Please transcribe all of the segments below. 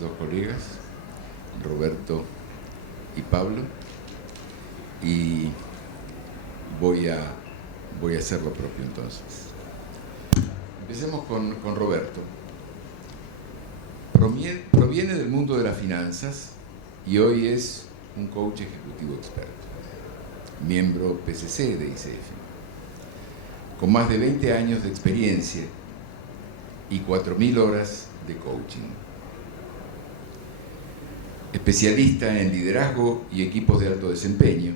dos colegas, Roberto y Pablo, y voy a hacer lo propio entonces. Empecemos con Roberto. Proviene del mundo de las finanzas y hoy es un coach ejecutivo experto, miembro PCC de ICF, con más de 20 años de experiencia y 4.000 horas de coaching. Especialista en liderazgo y equipos de alto desempeño,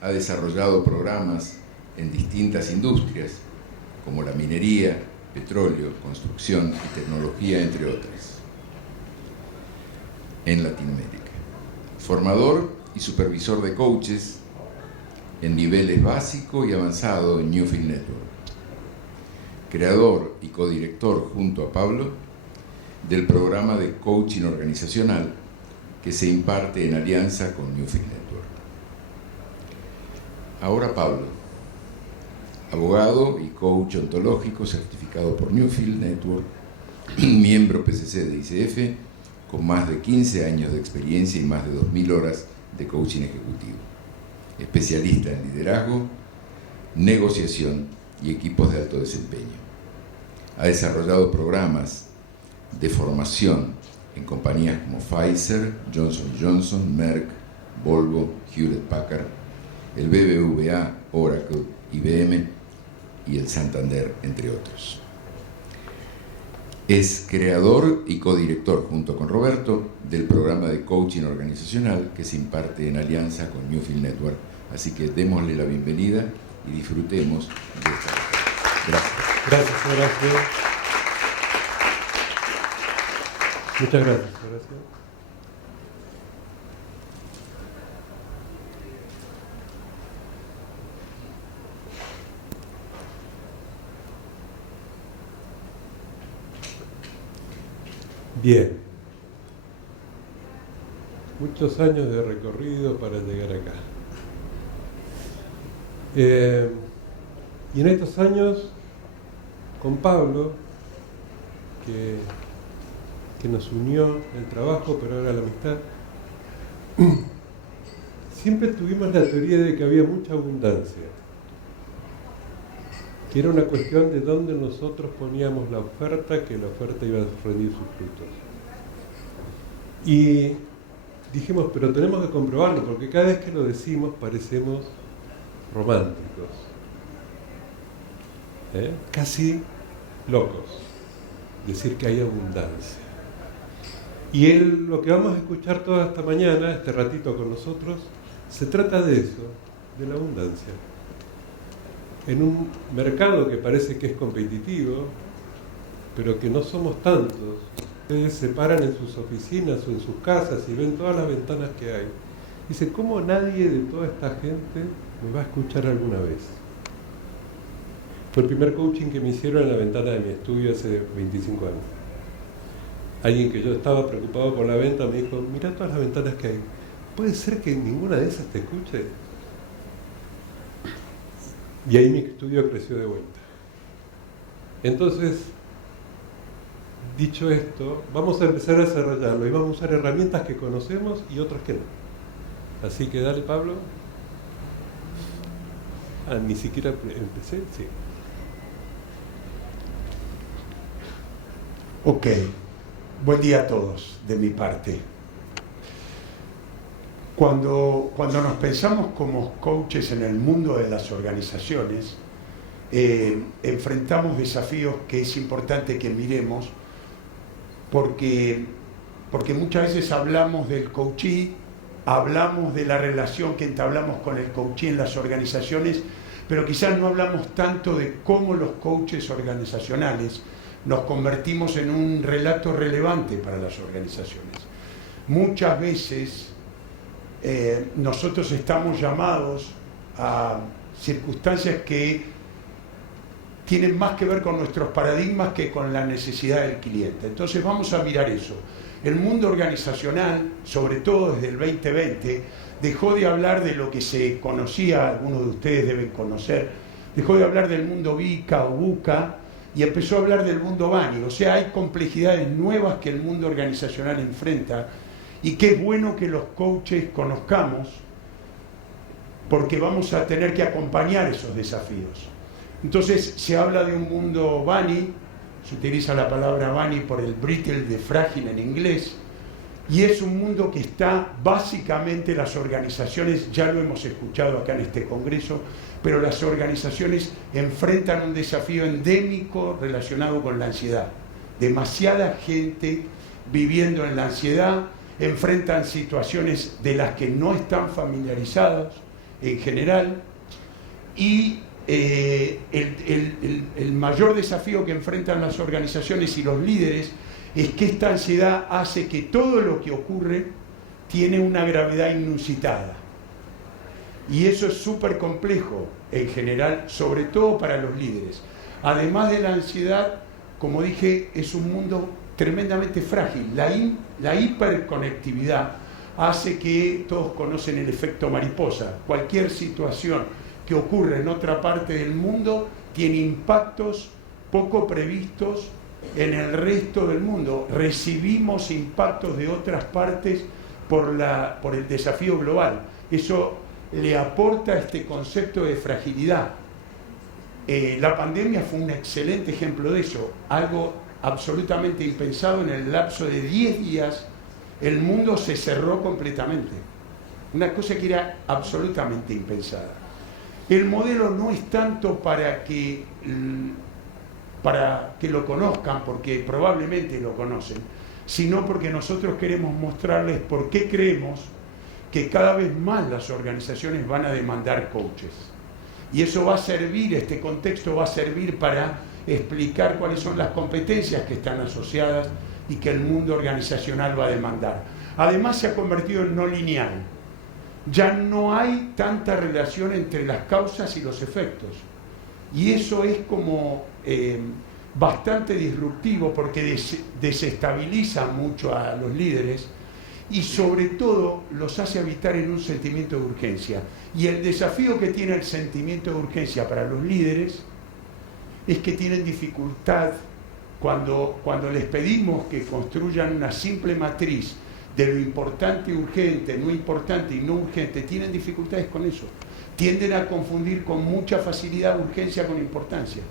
ha desarrollado programas en distintas industrias, como la minería, petróleo, construcción y tecnología, entre otras, en Latinoamérica. Formador y supervisor de coaches en niveles básico y avanzado en Newfield Network. Creador y codirector junto a Pablo del programa de coaching organizacional que se imparte en alianza con Newfield Network. Ahora Pablo, abogado y coach ontológico certificado por Newfield Network, miembro PCC de ICF, con más de 15 años de experiencia y más de 2.000 horas de coaching ejecutivo. Especialista en liderazgo, negociación y equipos de alto desempeño. Ha desarrollado programas de formación en compañías como Pfizer, Johnson & Johnson, Merck, Volvo, Hewlett Packard, el BBVA, Oracle, IBM y el Santander, entre otros. Es creador y codirector, junto con Roberto, del programa de coaching organizacional que se imparte en alianza con Newfield Network. Así que démosle la bienvenida y disfrutemos de esta. Gracias. Gracias, Horacio. Muchas gracias, Horacio. Bien. Muchos años de recorrido para llegar acá. Y en estos años, con Pablo, que nos unió el trabajo, pero ahora la amistad, siempre tuvimos la teoría de que había mucha abundancia, que era una cuestión de dónde nosotros poníamos la oferta, que la oferta iba a rendir sus frutos. Y dijimos, pero tenemos que comprobarlo, porque cada vez que lo decimos parecemos románticos, casi locos, decir que hay abundancia. Y lo que vamos a escuchar toda esta mañana, este ratito con nosotros, se trata de eso, de la abundancia. En un mercado que parece que es competitivo, pero que no somos tantos. Ustedes se paran en sus oficinas o en sus casas y ven todas las ventanas que hay. Dicen, ¿cómo nadie de toda esta gente me va a escuchar alguna vez? Fue el primer coaching que me hicieron en la ventana de mi estudio hace 25 años. Alguien que yo estaba preocupado por la venta me dijo, mira todas las ventanas que hay. ¿Puede ser que ninguna de esas te escuche? Y ahí mi estudio creció de vuelta. Entonces, dicho esto, vamos a empezar a desarrollarlo y vamos a usar herramientas que conocemos y otras que no. Así que dale, Pablo. Ni siquiera empecé, sí. Ok. Buen día a todos, de mi parte. Cuando nos pensamos como coaches en el mundo de las organizaciones, enfrentamos desafíos que es importante que miremos, porque muchas veces hablamos del coachee, hablamos de la relación que entablamos con el coachee en las organizaciones, pero quizás no hablamos tanto de cómo los coaches organizacionales nos convertimos en un relato relevante para las organizaciones. Muchas veces nosotros estamos llamados a circunstancias que tienen más que ver con nuestros paradigmas que con la necesidad del cliente. Entonces vamos a mirar eso. El mundo organizacional, sobre todo desde el 2020, dejó de hablar de lo que se conocía, algunos de ustedes deben conocer, dejó de hablar del mundo VICA o BUCA, y empezó a hablar del mundo Bani. O sea, hay complejidades nuevas que el mundo organizacional enfrenta y que es bueno que los coaches conozcamos porque vamos a tener que acompañar esos desafíos. Entonces se habla de un mundo Bani, se utiliza la palabra Bani por el brittle de frágil en inglés, y es un mundo que está básicamente las organizaciones, ya lo hemos escuchado acá en este congreso, pero las organizaciones enfrentan un desafío endémico relacionado con la ansiedad. Demasiada gente viviendo en la ansiedad, enfrentan situaciones de las que no están familiarizados en general, y el mayor desafío que enfrentan las organizaciones y los líderes es que esta ansiedad hace que todo lo que ocurre tiene una gravedad inusitada. Y eso es súper complejo en general, sobre todo para los líderes. Además de la ansiedad, como dije, es un mundo tremendamente frágil. La hiperconectividad hace que todos conocen el efecto mariposa. Cualquier situación que ocurre en otra parte del mundo tiene impactos poco previstos en el resto del mundo. Recibimos impactos de otras partes por el desafío global. Eso le aporta este concepto de fragilidad. La pandemia fue un excelente ejemplo de eso, algo absolutamente impensado. En el lapso de 10 días el mundo se cerró completamente, una cosa que era absolutamente impensada. El modelo no es tanto para que lo conozcan, porque probablemente lo conocen, sino porque nosotros queremos mostrarles por qué creemos que cada vez más las organizaciones van a demandar coaches. Y eso va a servir, este contexto va a servir para explicar cuáles son las competencias que están asociadas y que el mundo organizacional va a demandar. Además se ha convertido en no lineal. Ya no hay tanta relación entre las causas y los efectos. Y eso es como bastante disruptivo porque desestabiliza mucho a los líderes y sobre todo los hace habitar en un sentimiento de urgencia. Y el desafío que tiene el sentimiento de urgencia para los líderes es que tienen dificultad cuando les pedimos que construyan una simple matriz de lo importante, urgente, no importante y no urgente. Tienen dificultades con eso. Tienden a confundir con mucha facilidad urgencia con importancia.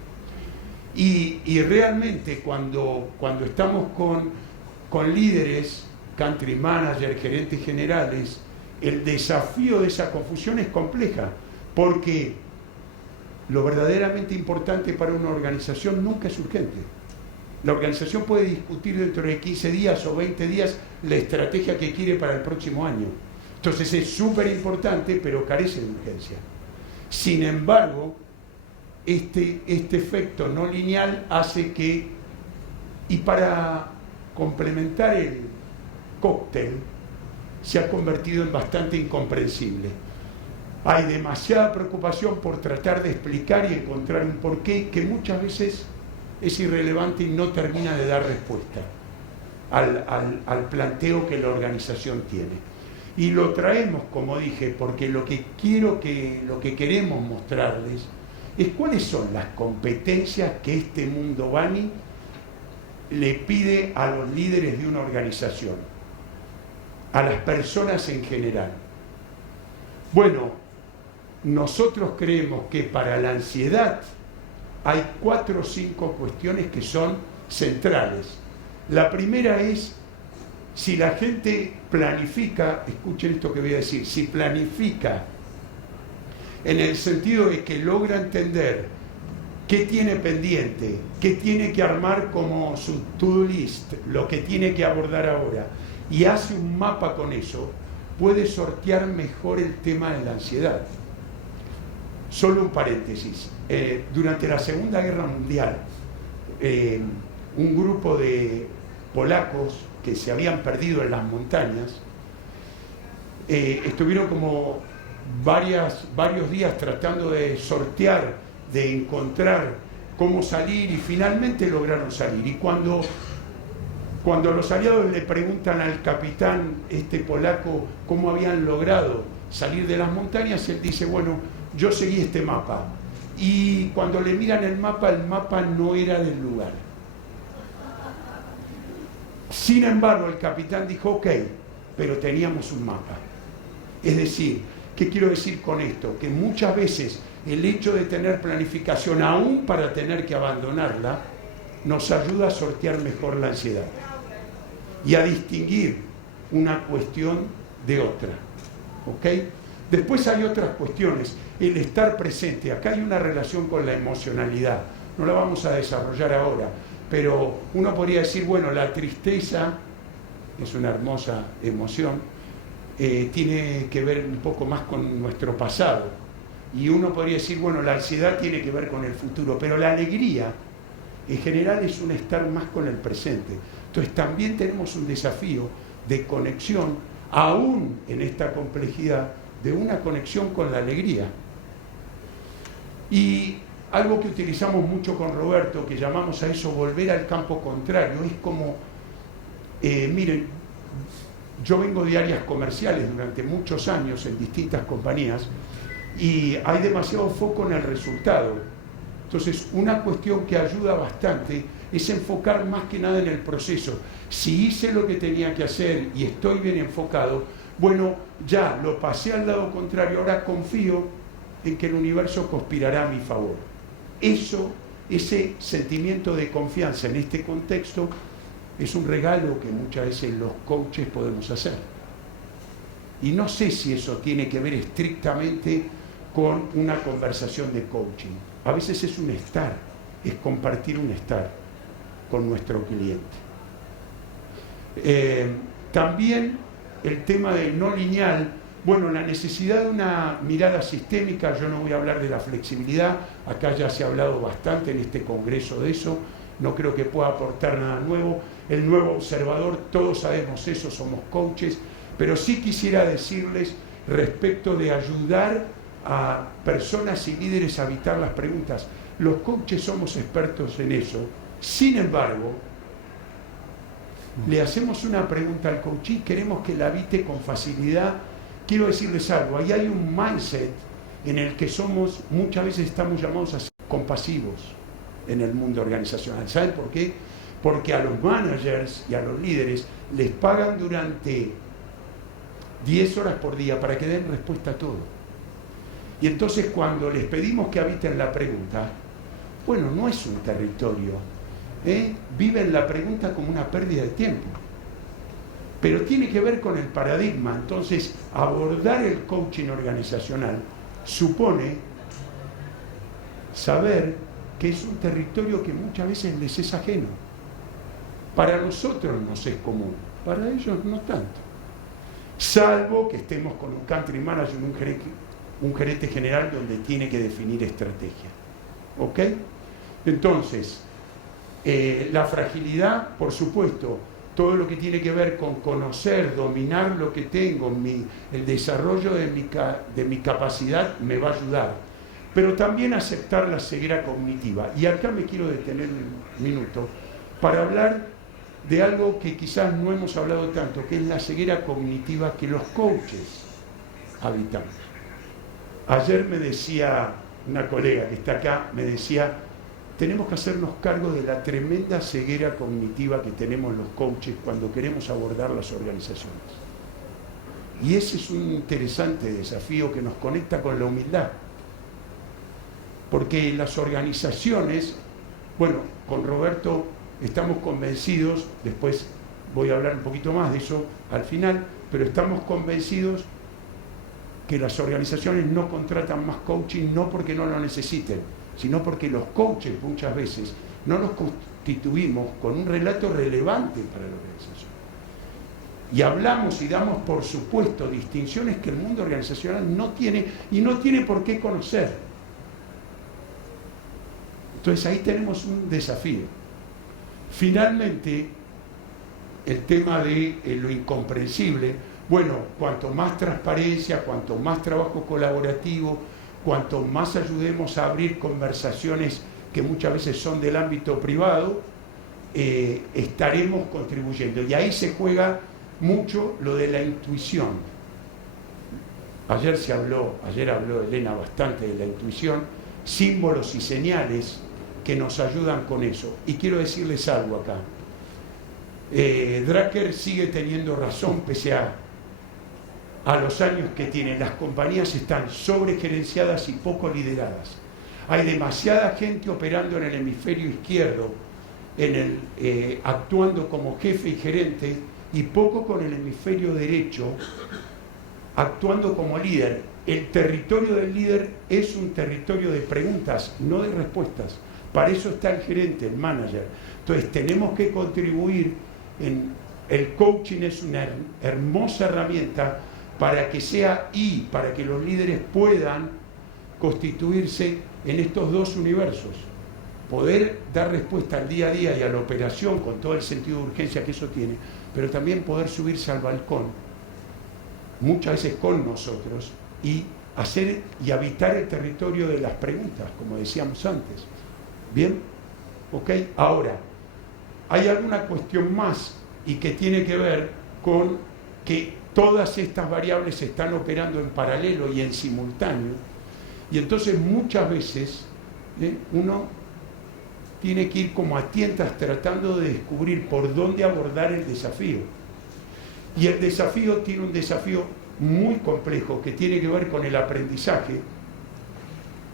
Y realmente cuando estamos con líderes, country manager, gerentes generales, el desafío de esa confusión es compleja, porque lo verdaderamente importante para una organización nunca es urgente. La organización puede discutir dentro de 15 días o 20 días la estrategia que quiere para el próximo año. Entonces es súper importante, pero carece de urgencia. Sin embargo, este efecto no lineal hace que, y para complementar el cóctel, se ha convertido en bastante incomprensible. Hay demasiada preocupación por tratar de explicar y encontrar un porqué que muchas veces es irrelevante y no termina de dar respuesta al planteo que la organización tiene. Y lo traemos, como dije, porque lo que queremos mostrarles es cuáles son las competencias que este mundo Bani le pide a los líderes de una organización, a las personas en general. Bueno, nosotros creemos que para la ansiedad hay 4 o 5 cuestiones que son centrales. La primera es, si la gente planifica, escuchen esto que voy a decir, si planifica en el sentido de que logra entender qué tiene pendiente, qué tiene que armar como su to-do list, lo que tiene que abordar ahora, y hace un mapa con eso, puede sortear mejor el tema de la ansiedad. Solo un paréntesis. Durante la Segunda Guerra Mundial, un grupo de polacos que se habían perdido en las montañas, estuvieron como varios días tratando de sortear, de encontrar cómo salir, y finalmente lograron salir. Y cuando los aliados le preguntan al capitán polaco cómo habían logrado salir de las montañas, él dice, bueno, yo seguí este mapa y cuando le miran el mapa no era del lugar. Sin embargo, el capitán dijo, ok, pero teníamos un mapa. Es decir, ¿qué quiero decir con esto? Que muchas veces el hecho de tener planificación, aún para tener que abandonarla, nos ayuda a sortear mejor la ansiedad y a distinguir una cuestión de otra. ¿Ok? Después hay otras cuestiones. El estar presente. Acá hay una relación con la emocionalidad. No la vamos a desarrollar ahora, pero uno podría decir, bueno, la tristeza es una hermosa emoción, tiene que ver un poco más con nuestro pasado. Y uno podría decir, bueno, la ansiedad tiene que ver con el futuro, pero la alegría en general es un estar más con el presente. Entonces también tenemos un desafío de conexión, aún en esta complejidad, de una conexión con la alegría. Y algo que utilizamos mucho con Roberto, que llamamos a eso volver al campo contrario, es como, miren, yo vengo de áreas comerciales durante muchos años en distintas compañías y hay demasiado foco en el resultado. Entonces, una cuestión que ayuda bastante es enfocar más que nada en el proceso. Si hice lo que tenía que hacer y estoy bien enfocado, bueno, ya lo pasé al lado contrario, ahora confío en que el universo conspirará a mi favor. Ese sentimiento de confianza en este contexto es un regalo que muchas veces los coaches podemos hacer. Y no sé si eso tiene que ver estrictamente con una conversación de coaching. A veces es un estar, es compartir un estar con nuestro cliente. También el tema del no lineal, bueno, la necesidad de una mirada sistémica, yo no voy a hablar de la flexibilidad, acá ya se ha hablado bastante en este congreso de eso, no creo que pueda aportar nada nuevo. El nuevo observador, todos sabemos eso, somos coaches, pero sí quisiera decirles respecto de ayudar a personas y líderes a evitar las preguntas. Los coaches somos expertos en eso. Sin embargo, le hacemos una pregunta al coach y queremos que la evite con facilidad. Quiero decirles algo, ahí hay un mindset en el que muchas veces estamos llamados a ser compasivos en el mundo organizacional. ¿Saben por qué? Porque a los managers y a los líderes les pagan durante 10 horas por día para que den respuesta a todo. Y entonces cuando les pedimos que habiten la pregunta, bueno, no es un territorio, viven la pregunta como una pérdida de tiempo. Pero tiene que ver con el paradigma. Entonces, abordar el coaching organizacional supone saber que es un territorio que muchas veces les es ajeno. Para nosotros nos es común, para ellos no tanto. Salvo que estemos con un country manager, un gerente general donde tiene que definir estrategia. ¿Ok? Entonces, la fragilidad, por supuesto, todo lo que tiene que ver con conocer, dominar lo que tengo, el desarrollo de mi capacidad me va a ayudar. Pero también aceptar la ceguera cognitiva. Y acá me quiero detener un minuto para hablar de algo que quizás no hemos hablado tanto, que es la ceguera cognitiva que los coaches habitamos. Ayer me decía una colega que está acá, me decía, tenemos que hacernos cargo de la tremenda ceguera cognitiva que tenemos los coaches cuando queremos abordar las organizaciones. Y ese es un interesante desafío que nos conecta con la humildad. Porque las organizaciones, bueno, con Roberto estamos convencidos, después voy a hablar un poquito más de eso al final, pero estamos convencidos que las organizaciones no contratan más coaching no porque no lo necesiten, sino porque los coaches muchas veces no nos constituimos con un relato relevante para la organización. Y hablamos y damos por supuesto distinciones que el mundo organizacional no tiene y no tiene por qué conocer. Entonces ahí tenemos un desafío. Finalmente, el tema de lo incomprensible, bueno, cuanto más transparencia, cuanto más trabajo colaborativo, cuanto más ayudemos a abrir conversaciones que muchas veces son del ámbito privado, estaremos contribuyendo. Y ahí se juega mucho lo de la intuición. Ayer habló Elena bastante de la intuición, símbolos y señales que nos ayudan con eso. Y quiero decirles algo acá. Drucker sigue teniendo razón pese a los años que tienen. Las compañías están sobregerenciadas y poco lideradas. Hay demasiada gente operando en el hemisferio izquierdo, actuando como jefe y gerente, y poco con el hemisferio derecho, actuando como líder. El territorio del líder es un territorio de preguntas, no de respuestas. Para eso está el gerente, el manager. Entonces tenemos que contribuir el coaching es una hermosa herramienta para que sea para que los líderes puedan constituirse en estos dos universos. Poder dar respuesta al día a día y a la operación con todo el sentido de urgencia que eso tiene, pero también poder subirse al balcón, muchas veces con nosotros, y hacer y habitar el territorio de las preguntas, como decíamos antes. ¿Bien? ¿Ok? Ahora, hay alguna cuestión más y que tiene que ver con que todas estas variables están operando en paralelo y en simultáneo, y entonces muchas veces uno tiene que ir como a tientas tratando de descubrir por dónde abordar el desafío. Y el desafío tiene un desafío muy complejo que tiene que ver con el aprendizaje,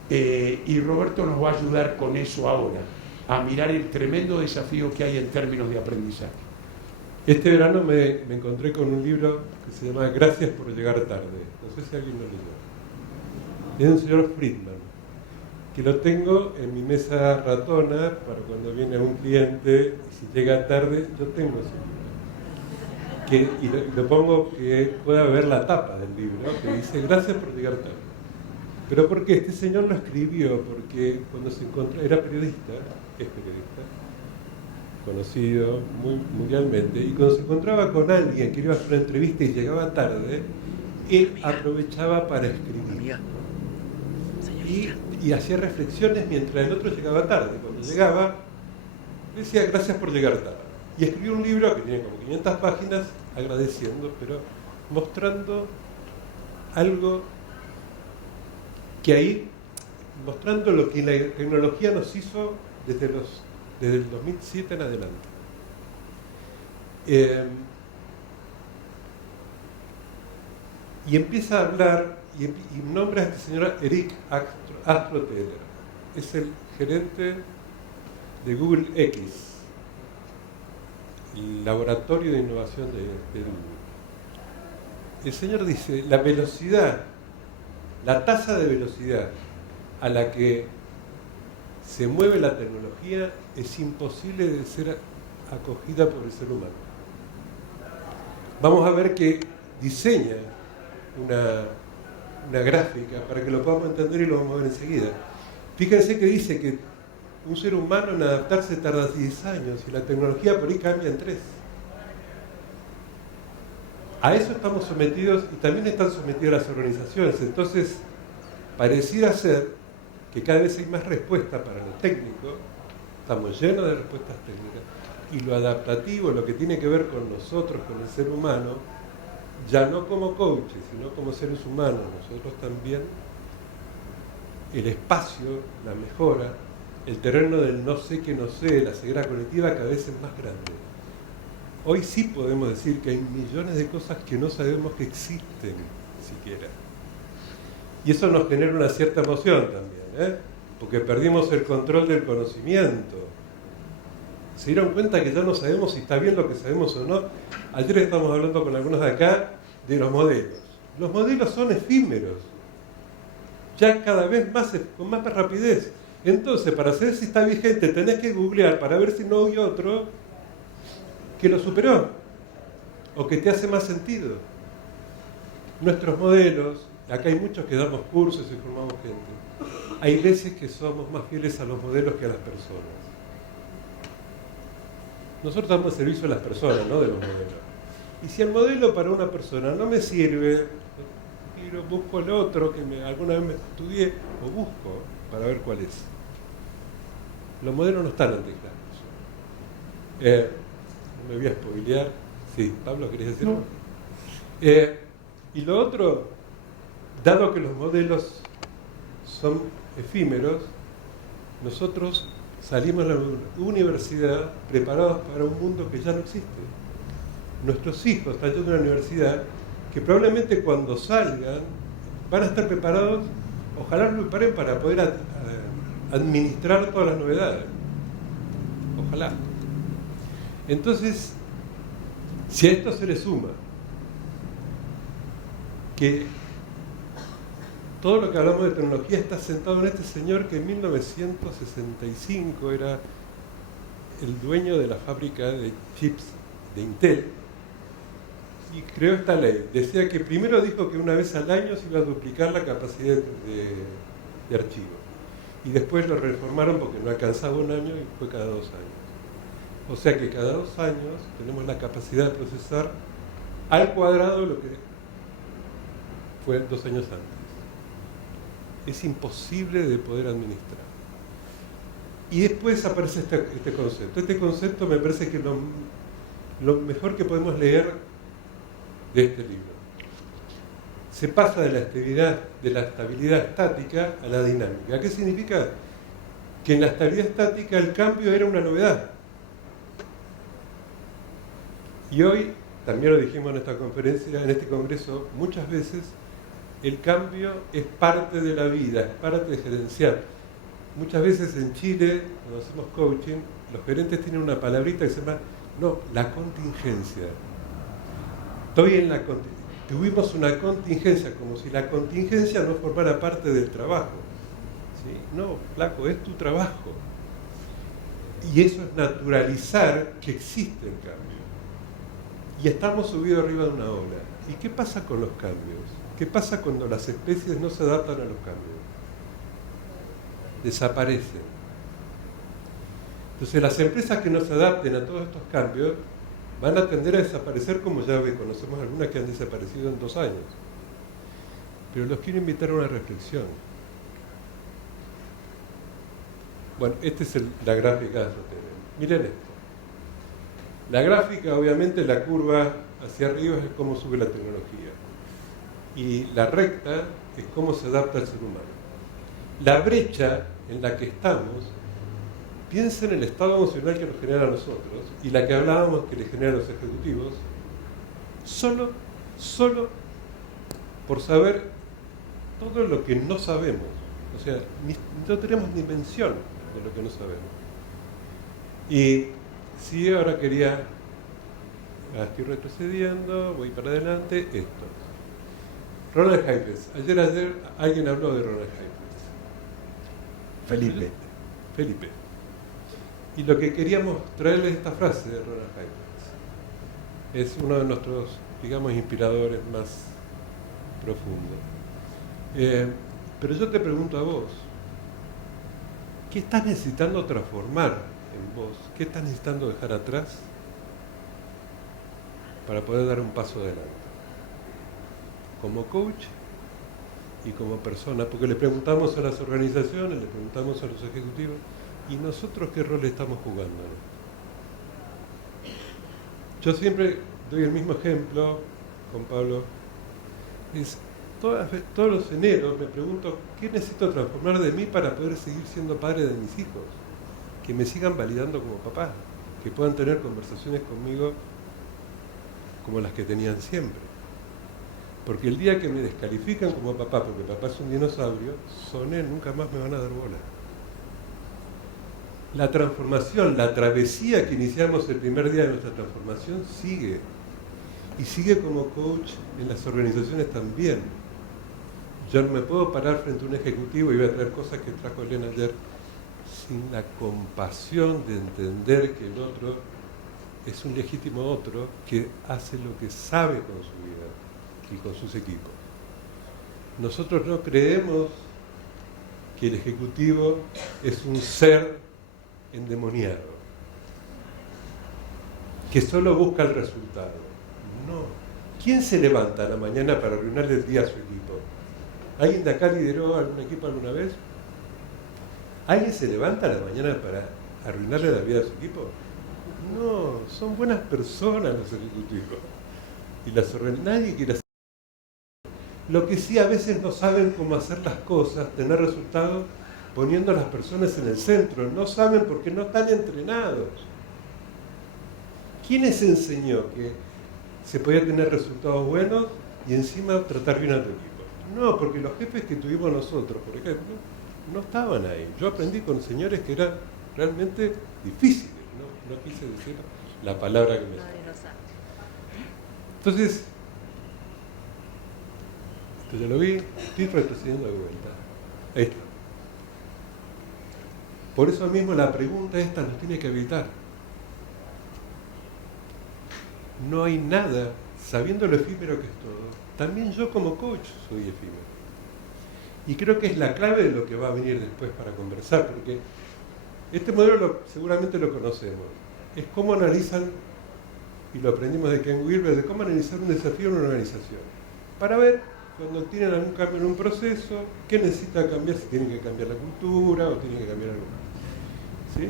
y Roberto nos va a ayudar con eso ahora, a mirar el tremendo desafío que hay en términos de aprendizaje. Este verano me encontré con un libro que se llama Gracias por llegar tarde. No sé si alguien lo leyó. Es de un señor Friedman, que lo tengo en mi mesa ratona para cuando viene un cliente y si llega tarde, yo tengo ese libro. Y lo pongo que pueda ver la tapa del libro, que dice Gracias por llegar tarde. Pero porque este señor lo escribió, porque cuando se encontró, era periodista, es periodista, conocido mundialmente, y cuando se encontraba con alguien que iba a hacer una entrevista y llegaba tarde, él aprovechaba para escribir. Y hacía reflexiones mientras el otro llegaba tarde. Cuando llegaba, decía gracias por llegar tarde. Y escribió un libro que tiene como 500 páginas agradeciendo, pero mostrando algo que ahí, mostrando lo que la tecnología nos hizo desde el 2007 en adelante. Y empieza a hablar y nombra a este señor Eric Astroteller. Es el gerente de Google X, el laboratorio de innovación de Google. El señor dice, la velocidad, la tasa de velocidad a la que se mueve la tecnología es imposible de ser acogida por el ser humano. Vamos a ver que diseña una gráfica para que lo podamos entender y lo vamos a ver enseguida. Fíjense que dice que un ser humano en adaptarse tarda 10 años y la tecnología por ahí cambia en 3. A eso estamos sometidos y también están sometidas las organizaciones. Entonces, pareciera ser que cada vez hay más respuesta para lo técnico, estamos llenos de respuestas técnicas, y lo adaptativo, lo que tiene que ver con nosotros, con el ser humano, ya no como coaches, sino como seres humanos, nosotros también, el espacio, la mejora, el terreno del no sé que no sé, la ceguera colectiva cada vez es más grande. Hoy sí podemos decir que hay millones de cosas que no sabemos que existen siquiera. Y eso nos genera una cierta emoción también, porque perdimos el control del conocimiento. ¿Se dieron cuenta que ya no sabemos si está bien lo que sabemos o no? Ayer estábamos hablando con algunos de acá de los modelos. Los modelos son efímeros, ya cada vez más, con más rapidez. Entonces, para saber si está vigente, tenés que googlear para ver si no hay otro que lo superó o que te hace más sentido. Nuestros modelos, acá hay muchos que damos cursos y formamos gente. Hay veces que somos más fieles a los modelos que a las personas. Nosotros damos servicio a las personas, no de los modelos. Y si el modelo para una persona no me sirve, busco el otro que alguna vez me estudié, o busco para ver cuál es. Los modelos no están anticuados. No me voy a spoilear. Sí, Pablo, ¿querías decirlo? No. Y lo otro, dado que los modelos son efímeros, nosotros salimos de la universidad preparados para un mundo que ya no existe. Nuestros hijos están yendo a una universidad que probablemente cuando salgan van a estar preparados, ojalá lo preparen para poder administrar todas las novedades. Ojalá. Entonces, si a esto se le suma que todo lo que hablamos de tecnología está sentado en este señor que en 1965 era el dueño de la fábrica de chips de Intel y creó esta ley. Decía que primero dijo que una vez al año se iba a duplicar la capacidad de archivo y después lo reformaron porque no alcanzaba un año y fue cada 2 años. O sea que cada 2 años tenemos la capacidad de procesar al cuadrado lo que fue 2 años antes. Es imposible de poder administrar. Y después aparece este concepto. Este concepto me parece que lo mejor que podemos leer de este libro. Se pasa de la estabilidad estática a la dinámica. ¿Qué significa? Que en la estabilidad estática el cambio era una novedad. Y hoy, también lo dijimos en esta conferencia, en este congreso, muchas veces, el cambio es parte de la vida, es parte de gerenciar. Muchas veces en Chile, cuando hacemos coaching, los gerentes tienen una palabrita que se llama, la contingencia. Tuvimos una contingencia, como si la contingencia no formara parte del trabajo. ¿Sí? No, flaco, es tu trabajo. Y eso es naturalizar que existe el cambio. Y estamos subidos arriba de una ola. ¿Y qué pasa con los cambios? ¿Qué pasa cuando las especies no se adaptan a los cambios? Desaparecen. Entonces las empresas que no se adapten a todos estos cambios van a tender a desaparecer, como ya conocemos algunas que han desaparecido en 2 años. Pero los quiero invitar a una reflexión. Bueno, esta es la gráfica de Sostener. Miren esto. La gráfica, obviamente, la curva hacia arriba es cómo sube la tecnología. Y la recta es cómo se adapta el ser humano. La brecha en la que estamos, piensa en el estado emocional que nos genera a nosotros y la que hablábamos que le genera a los ejecutivos, solo por saber todo lo que no sabemos. O sea, no tenemos dimensión de lo que no sabemos. Y sí, ahora estoy retrocediendo, voy para adelante, esto. Ronald Heifetz. Ayer alguien habló de Ronald Heifetz. Felipe. Y lo que queríamos traerles esta frase de Ronald Heifetz. Es uno de nuestros, digamos, inspiradores más profundos. Pero yo te pregunto a vos, ¿qué estás necesitando transformar en vos? ¿Qué estás necesitando dejar atrás para poder dar un paso adelante? Como coach y como persona, porque le preguntamos a las organizaciones, le preguntamos a los ejecutivos, ¿y nosotros qué rol estamos jugando? Yo siempre doy el mismo ejemplo con Pablo. Todos los eneros me pregunto, ¿qué necesito transformar de mí para poder seguir siendo padre de mis hijos? Que me sigan validando como papá, que puedan tener conversaciones conmigo como las que tenían siempre. Porque el día que me descalifican como papá, porque papá es un dinosaurio, nunca más me van a dar bola. La transformación, la travesía que iniciamos el primer día de nuestra transformación sigue. Y sigue como coach en las organizaciones también. Yo no me puedo parar frente a un ejecutivo y voy a traer cosas que trajo Elena ayer sin la compasión de entender que el otro es un legítimo otro que hace lo que sabe con su vida y con sus equipos. Nosotros no creemos que el ejecutivo es un ser endemoniado, que solo busca el resultado. No. ¿Quién se levanta a la mañana para arruinarle el día a su equipo? ¿Alguien de acá lideró algún equipo alguna vez? ¿Alguien se levanta a la mañana para arruinarle la vida a su equipo? No, son buenas personas los ejecutivos. Y nadie quiere hacer. Lo que sí a veces no saben cómo hacer las cosas, tener resultados, poniendo a las personas en el centro. No saben porque no están entrenados. ¿Quién les enseñó que se podía tener resultados buenos y encima tratar bien a tu equipo? No, porque los jefes que tuvimos nosotros, por ejemplo, no estaban ahí. Yo aprendí con señores que eran realmente difíciles. No quise decir la palabra que me salió. Entonces, esto ya lo vi, estoy retrocediendo de vuelta. Ahí está. Por eso mismo la pregunta esta nos tiene que evitar. No hay nada, sabiendo lo efímero que es todo. También yo como coach soy efímero. Y creo que es la clave de lo que va a venir después para conversar, porque este modelo seguramente lo conocemos. Es cómo analizan, y lo aprendimos de Ken Wilber, de cómo analizar un desafío en una organización. Para ver, cuando tienen algún cambio en un proceso, qué necesita cambiar, si tienen que cambiar la cultura o tienen que cambiar algo más. ¿Sí?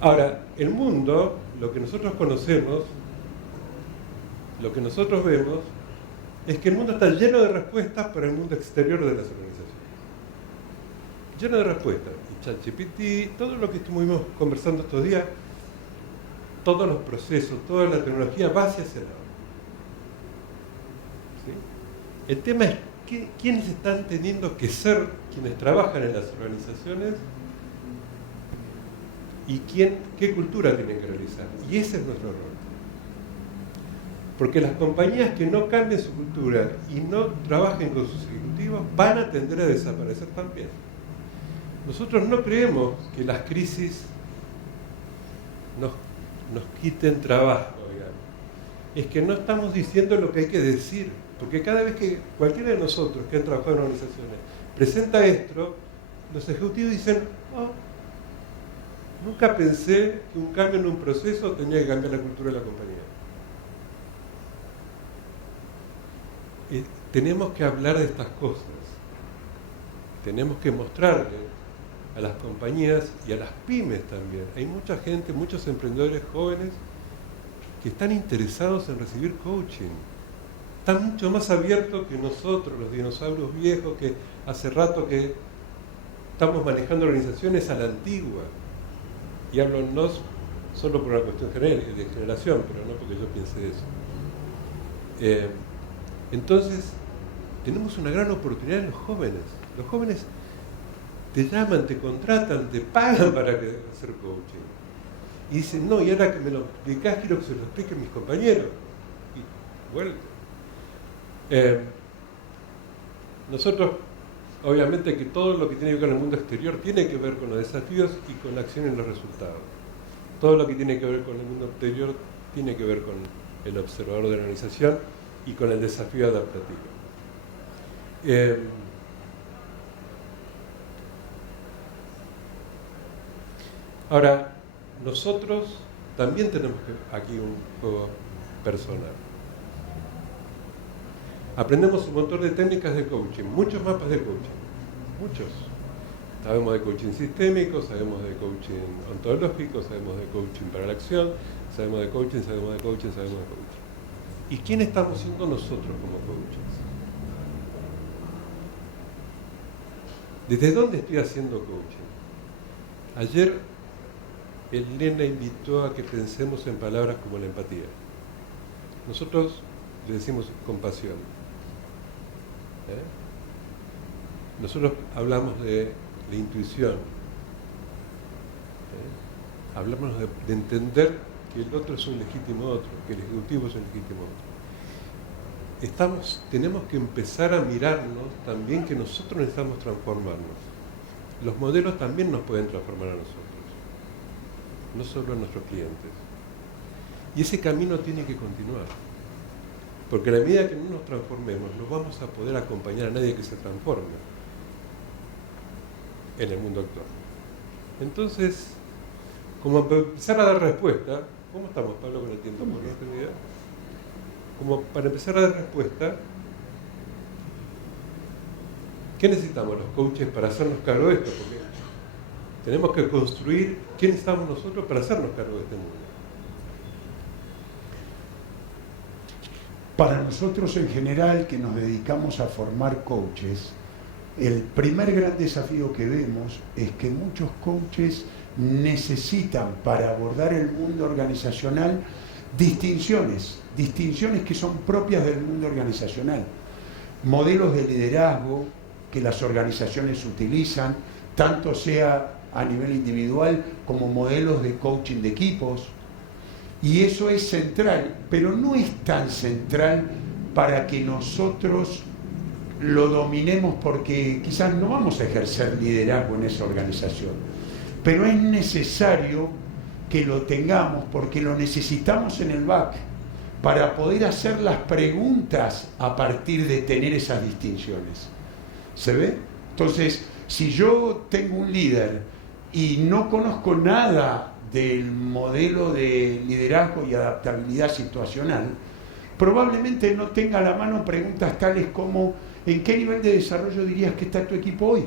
Ahora, el mundo, lo que nosotros conocemos, lo que nosotros vemos, es que el mundo está lleno de respuestas para el mundo exterior de las organizaciones. Lleno de respuestas. Y ChatGPT, todo lo que estuvimos conversando estos días, todos los procesos, toda la tecnología va hacia ese lado. ¿Sí? El tema es quiénes están teniendo que ser quienes trabajan en las organizaciones y qué cultura tienen que realizar. Y ese es nuestro rol. Porque las compañías que no cambien su cultura y no trabajen con sus ejecutivos van a tender a desaparecer también. Nosotros no creemos que las crisis nos quiten trabajo, digamos. Es que no estamos diciendo lo que hay que decir, porque cada vez que cualquiera de nosotros que han trabajado en organizaciones presenta esto, los ejecutivos dicen, oh, nunca pensé que un cambio en un proceso tenía que cambiar la cultura de la compañía. Tenemos que hablar de estas cosas, tenemos que mostrarle a las compañías y a las pymes también. Hay mucha gente, muchos emprendedores jóvenes que están interesados en recibir coaching. Están mucho más abiertos que nosotros, los dinosaurios viejos, que hace rato que estamos manejando organizaciones a la antigua. Y hablo no solo por una cuestión de generación, pero no porque yo piense eso. Entonces, tenemos una gran oportunidad en los jóvenes. Los jóvenes te llaman, te contratan, te pagan para hacer coaching. Y dicen, no, y ahora que me lo explicás, quiero que se lo expliquen mis compañeros. Y vuelta. Nosotros, obviamente que todo lo que tiene que ver con el mundo exterior tiene que ver con los desafíos y con la acción en los resultados. Todo lo que tiene que ver con el mundo exterior tiene que ver con el observador de la organización y con el desafío adaptativo. Ahora, nosotros también tenemos aquí un juego personal. Aprendemos un montón de técnicas de coaching, muchos mapas de coaching, muchos. Sabemos de coaching sistémico, sabemos de coaching ontológico, sabemos de coaching para la acción, sabemos de coaching, sabemos de coaching, sabemos de coaching. ¿Y quién estamos siendo nosotros como coaches? ¿Desde dónde estoy haciendo coaching? Ayer Elena invitó a que pensemos en palabras como la empatía. Nosotros le decimos compasión. Nosotros hablamos de intuición. Hablamos de entender que el otro es un legítimo otro, que el ejecutivo es un legítimo otro. Tenemos que empezar a mirarnos también que nosotros necesitamos transformarnos. Los modelos también nos pueden transformar a nosotros, no solo a nuestros clientes. Y ese camino tiene que continuar. Porque a la medida que no nos transformemos, no vamos a poder acompañar a nadie que se transforme en el mundo actual. Entonces, como para empezar a dar respuesta, ¿cómo estamos, Pablo, con el tiempo? ¿Por esta idea? Como para empezar a dar respuesta, ¿qué necesitamos los coaches para hacernos cargo de esto? Porque tenemos que construir qué necesitamos nosotros para hacernos cargo de este mundo. Para nosotros en general, que nos dedicamos a formar coaches, el primer gran desafío que vemos es que muchos coaches necesitan para abordar el mundo organizacional distinciones que son propias del mundo organizacional, modelos de liderazgo que las organizaciones utilizan, tanto sea a nivel individual como modelos de coaching de equipos, y eso es central, pero no es tan central para que nosotros lo dominemos, porque quizás no vamos a ejercer liderazgo en esa organización, pero es necesario que lo tengamos porque lo necesitamos en el back para poder hacer las preguntas a partir de tener esas distinciones. ¿Se ve? Entonces, si yo tengo un líder y no conozco nada del modelo de liderazgo y adaptabilidad situacional, probablemente no tenga a la mano preguntas tales como ¿en qué nivel de desarrollo dirías que está tu equipo hoy?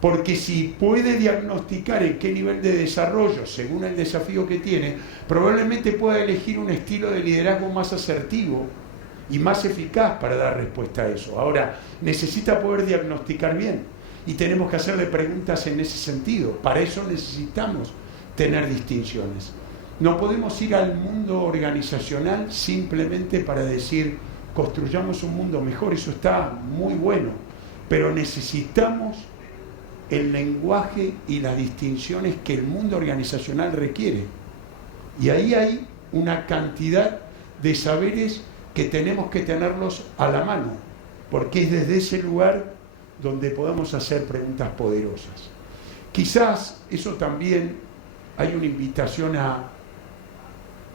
Porque si puede diagnosticar en qué nivel de desarrollo, según el desafío que tiene, probablemente pueda elegir un estilo de liderazgo más asertivo y más eficaz para dar respuesta a eso. Ahora, necesita poder diagnosticar bien y tenemos que hacerle preguntas en ese sentido. Para eso necesitamos tener distinciones. No podemos ir al mundo organizacional simplemente para decir construyamos un mundo mejor, eso está muy bueno, pero necesitamos el lenguaje y las distinciones que el mundo organizacional requiere. Y ahí hay una cantidad de saberes que tenemos que tenerlos a la mano, porque es desde ese lugar donde podemos hacer preguntas poderosas. Quizás eso también hay una invitación a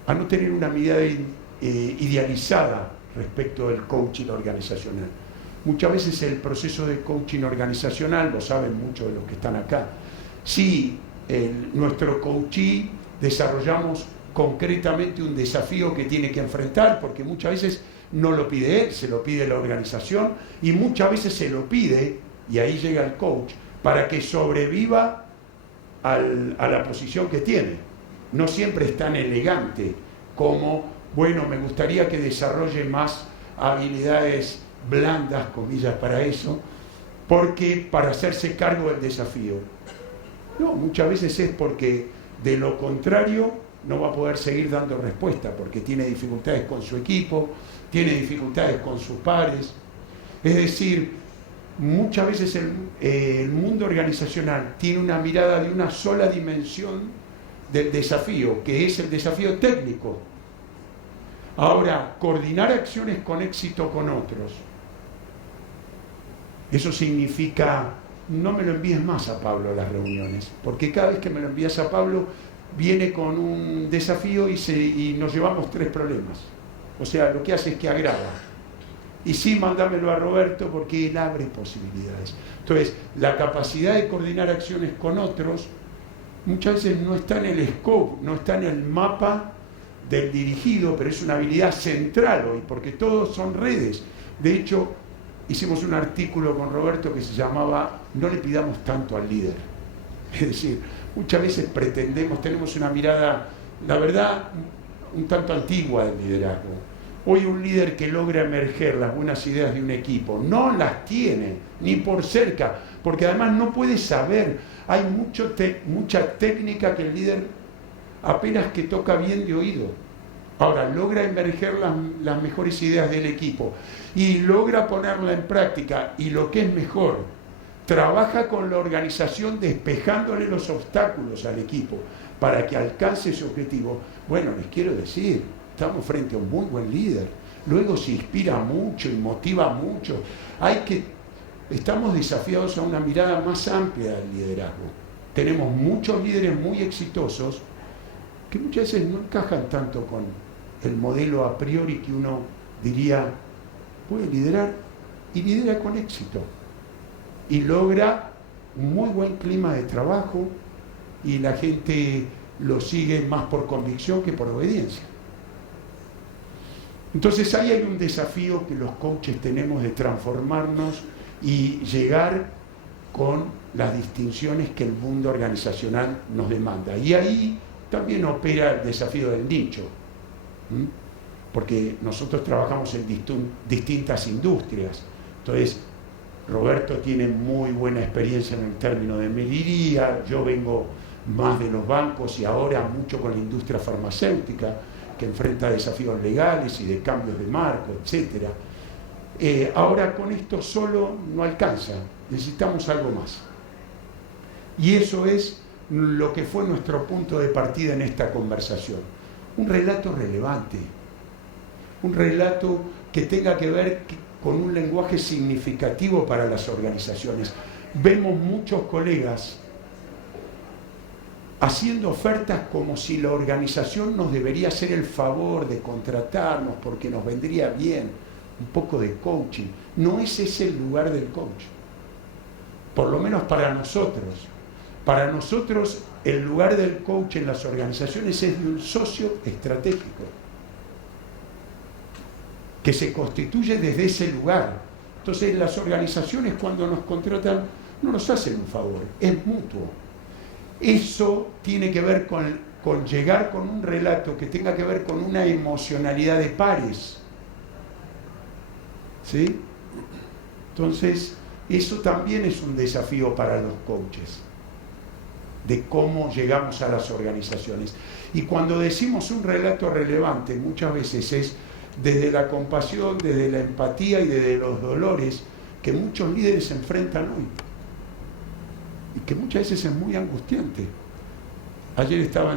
no tener una mirada idealizada respecto del coaching organizacional. Muchas veces el proceso de coaching organizacional, lo saben muchos de los que están acá, si nuestro coachee desarrollamos concretamente un desafío que tiene que enfrentar, porque muchas veces no lo pide él, se lo pide la organización, y muchas veces se lo pide, y ahí llega el coach, para que sobreviva a la posición que tiene. No siempre es tan elegante como, bueno, me gustaría que desarrolle más habilidades blandas, comillas, para eso, porque para hacerse cargo del desafío. No, muchas veces es porque de lo contrario no va a poder seguir dando respuesta, porque tiene dificultades con su equipo, tiene dificultades con sus pares. Es decir, muchas veces el mundo organizacional tiene una mirada de una sola dimensión del desafío, que es el desafío técnico. Ahora, coordinar acciones con éxito con otros, eso significa, no me lo envíes más a Pablo a las reuniones, porque cada vez que me lo envías a Pablo, viene con un desafío y nos llevamos 3 problemas. O sea, lo que hace es que agrava. Y sí, mándamelo a Roberto porque él abre posibilidades. Entonces, la capacidad de coordinar acciones con otros muchas veces no está en el scope, no está en el mapa del dirigido, pero es una habilidad central hoy, porque todos son redes. De hecho, hicimos un artículo con Roberto que se llamaba "No le pidamos tanto al líder". Es decir, muchas veces tenemos una mirada, la verdad, un tanto antigua del liderazgo. Hoy un líder que logra emerger las buenas ideas de un equipo no las tiene ni por cerca, porque además no puede saber. Hay mucha técnica que el líder apenas que toca bien de oído. Ahora, logra emerger las mejores ideas del equipo y logra ponerla en práctica, y lo que es mejor, trabaja con la organización despejándole los obstáculos al equipo para que alcance ese objetivo. Bueno, les quiero decir, estamos frente a un muy buen líder. Luego se inspira mucho y motiva mucho. Estamos desafiados a una mirada más amplia del liderazgo. Tenemos muchos líderes muy exitosos que muchas veces no encajan tanto con el modelo a priori que uno diría puede liderar, y lidera con éxito y logra un muy buen clima de trabajo y la gente lo sigue más por convicción que por obediencia. Entonces ahí hay un desafío que los coaches tenemos de transformarnos y llegar con las distinciones que el mundo organizacional nos demanda. Y ahí también opera el desafío del nicho, porque nosotros trabajamos en distintas industrias. Entonces, Roberto tiene muy buena experiencia en el término de mediría, yo vengo más de los bancos y ahora mucho con la industria farmacéutica, que enfrenta desafíos legales y de cambios de marco, etc. Ahora con esto solo no alcanza, necesitamos algo más. Y eso es lo que fue nuestro punto de partida en esta conversación. Un relato relevante, un relato que tenga que ver con un lenguaje significativo para las organizaciones. Vemos muchos colegas haciendo ofertas como si la organización nos debería hacer el favor de contratarnos porque nos vendría bien un poco de coaching. No es ese el lugar del coach, por lo menos para nosotros. Para nosotros el lugar del coach en las organizaciones es de un socio estratégico que se constituye desde ese lugar. Entonces las organizaciones cuando nos contratan no nos hacen un favor, es mutuo. Eso tiene que ver con llegar con un relato que tenga que ver con una emocionalidad de pares. ¿Sí? Entonces, eso también es un desafío para los coaches, de cómo llegamos a las organizaciones. Y cuando decimos un relato relevante, muchas veces es desde la compasión, desde la empatía y desde los dolores que muchos líderes se enfrentan hoy. Y que muchas veces es muy angustiante. Ayer estaba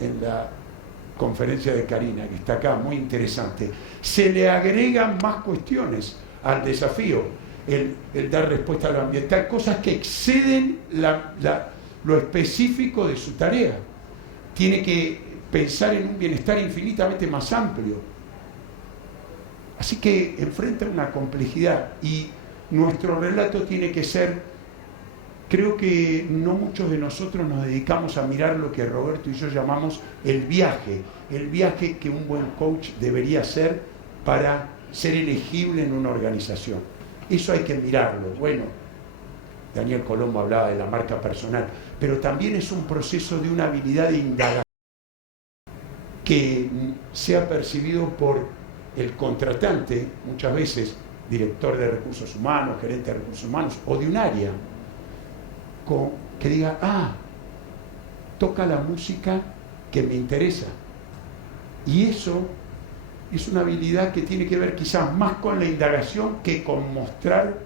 en la conferencia de Karina, que está acá, muy interesante. Se le agregan más cuestiones al desafío, el dar respuesta a lo ambiental, cosas que exceden lo específico de su tarea. Tiene que pensar en un bienestar infinitamente más amplio. Así que enfrenta una complejidad y nuestro relato tiene que ser. Creo que no muchos de nosotros nos dedicamos a mirar lo que Roberto y yo llamamos el viaje que un buen coach debería hacer para ser elegible en una organización. Eso hay que mirarlo. Bueno, Daniel Colombo hablaba de la marca personal, pero también es un proceso de una habilidad de indagación que sea percibido por el contratante, muchas veces director de recursos humanos, gerente de recursos humanos o de un área, que diga, toca la música que me interesa. Y eso es una habilidad que tiene que ver quizás más con la indagación que con mostrar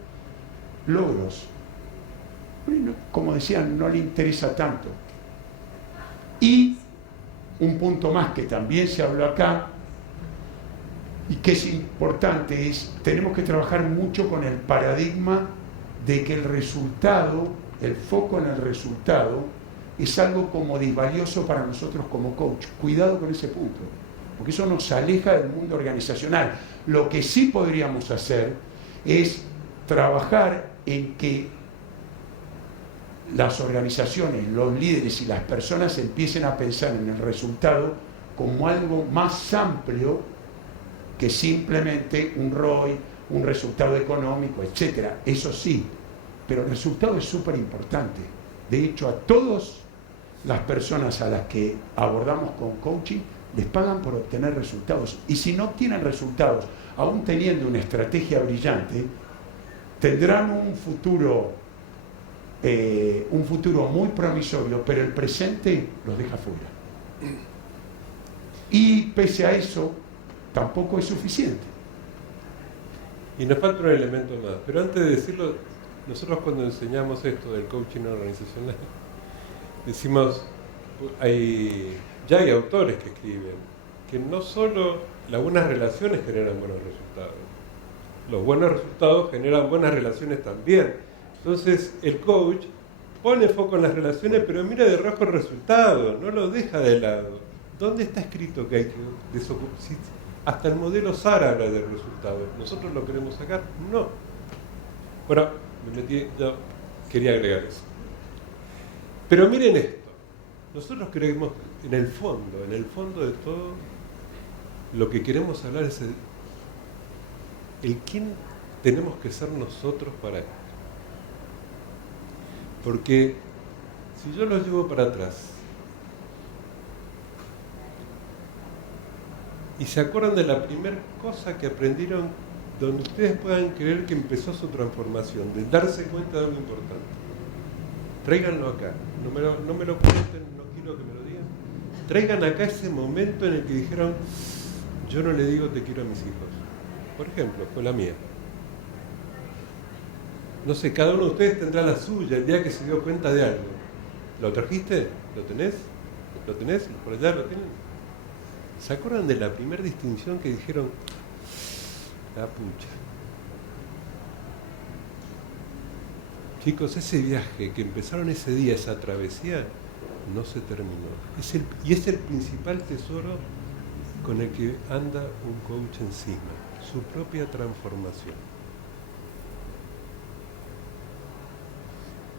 logros. Bueno, como decían, no le interesa tanto. Y un punto más que también se habló acá y que es importante es, tenemos que trabajar mucho con el paradigma de que el resultado, el foco en el resultado, es algo como disvalioso para nosotros como coach. Cuidado con ese punto, porque eso nos aleja del mundo organizacional. Lo que sí podríamos hacer es trabajar en que las organizaciones, los líderes y las personas empiecen a pensar en el resultado como algo más amplio que simplemente un ROI, un resultado económico, etc. Eso sí, pero el resultado es súper importante. De hecho, a todas las personas a las que abordamos con coaching les pagan por obtener resultados. Y si no obtienen resultados, aún teniendo una estrategia brillante, tendrán un futuro muy promisorio, pero el presente los deja fuera. Y pese a eso, tampoco es suficiente. Y nos falta un elemento más. Pero antes de decirlo, nosotros cuando enseñamos esto del coaching organizacional, decimos, ya hay autores que escriben que no solo las buenas relaciones generan buenos resultados, los buenos resultados generan buenas relaciones también. Entonces el coach pone foco en las relaciones, pero mira de rojo el resultado, no lo deja de lado. ¿Dónde está escrito que hay que desocuparse? Hasta el modelo SAR habla del resultado. ¿Nosotros lo queremos sacar? No. Bueno, yo quería agregar eso. Pero miren esto. Nosotros queremos, en el fondo de todo, lo que queremos hablar es el quién tenemos que ser nosotros para esto. Porque si yo lo llevo para atrás, y se acuerdan de la primera cosa que aprendieron donde ustedes puedan creer que empezó su transformación, de darse cuenta de algo importante. Tráiganlo acá, no me lo cuenten, no quiero que me lo digan. Traigan acá ese momento en el que dijeron, yo no le digo te quiero a mis hijos. Por ejemplo, fue la mía. No sé, cada uno de ustedes tendrá la suya el día que se dio cuenta de algo. ¿Lo trajiste? ¿Lo tenés? ¿Lo tenés? ¿Por allá lo tienen? ¿Se acuerdan de la primera distinción que dijeron? La pucha. Chicos, ese viaje que empezaron ese día, esa travesía, no se terminó. Y es el principal tesoro con el que anda un coach encima, su propia transformación.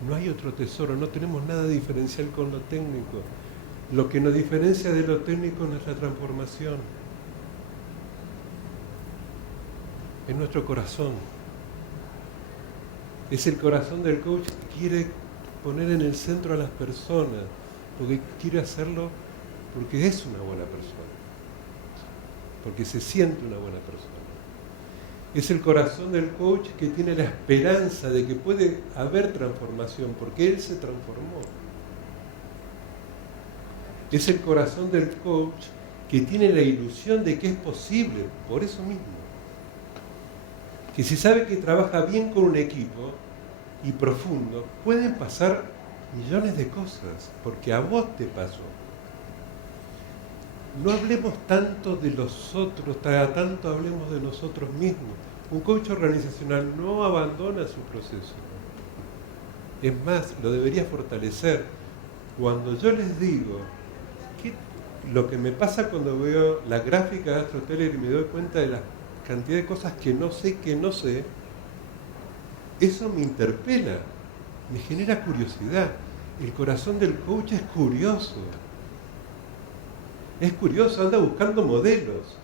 No hay otro tesoro, no tenemos nada diferencial con lo técnico. Lo que nos diferencia de lo técnico no es la transformación. Es nuestro corazón. Es el corazón del coach que quiere poner en el centro a las personas, porque quiere hacerlo porque es una buena persona, porque se siente una buena persona. Es el corazón del coach que tiene la esperanza de que puede haber transformación, porque él se transformó. Es el corazón del coach que tiene la ilusión de que es posible, por eso mismo. Que si sabe que trabaja bien con un equipo y profundo, pueden pasar millones de cosas, porque a vos te pasó. No hablemos tanto de los otros, tanto hablemos de nosotros mismos. Un coach organizacional no abandona su proceso. Es más, lo debería fortalecer. Cuando yo les digo que lo que me pasa cuando veo la gráfica de Astro Teller y me doy cuenta de la cantidad de cosas que no sé, eso me interpela, me genera curiosidad. El corazón del coach es curioso. Es curioso, anda buscando modelos,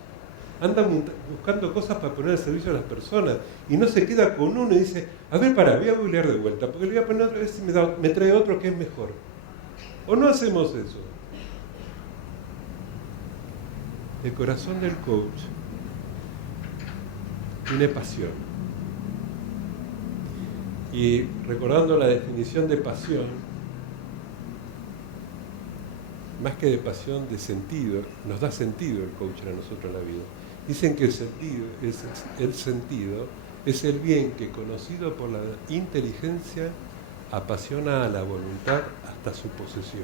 anda buscando cosas para poner al servicio a las personas y no se queda con uno y dice, a ver, voy a googlear de vuelta, porque le voy a poner otra vez y me trae otro que es mejor. ¿O no hacemos eso? El corazón del coach tiene pasión. Y recordando la definición de pasión, más que de pasión, de sentido, nos da sentido el coach a nosotros en la vida. Dicen que el sentido es el bien que, conocido por la inteligencia, apasiona a la voluntad hasta su posesión.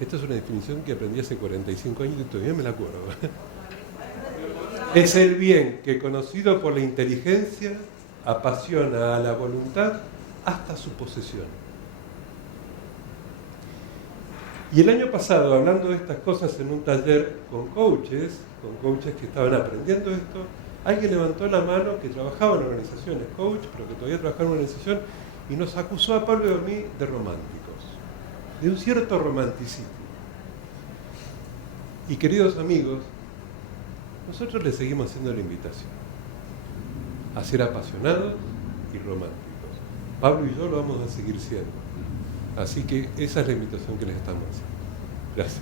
Esta es una definición que aprendí hace 45 años y todavía me la acuerdo. Es el bien que, conocido por la inteligencia, apasiona a la voluntad hasta su posesión. Y el año pasado, hablando de estas cosas en un taller con coaches que estaban aprendiendo esto, alguien levantó la mano que trabajaba en organizaciones, coach, pero que todavía trabajaba en una organización, y nos acusó a Pablo y a mí de románticos, de un cierto romanticismo. Y queridos amigos, nosotros le seguimos haciendo la invitación a ser apasionados y románticos. Pablo y yo lo vamos a seguir siendo. Así que esa es la invitación que les estamos haciendo. Gracias.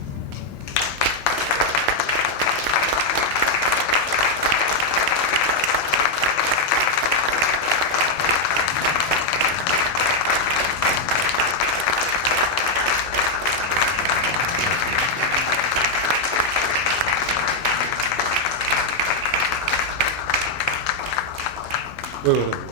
Muy bueno.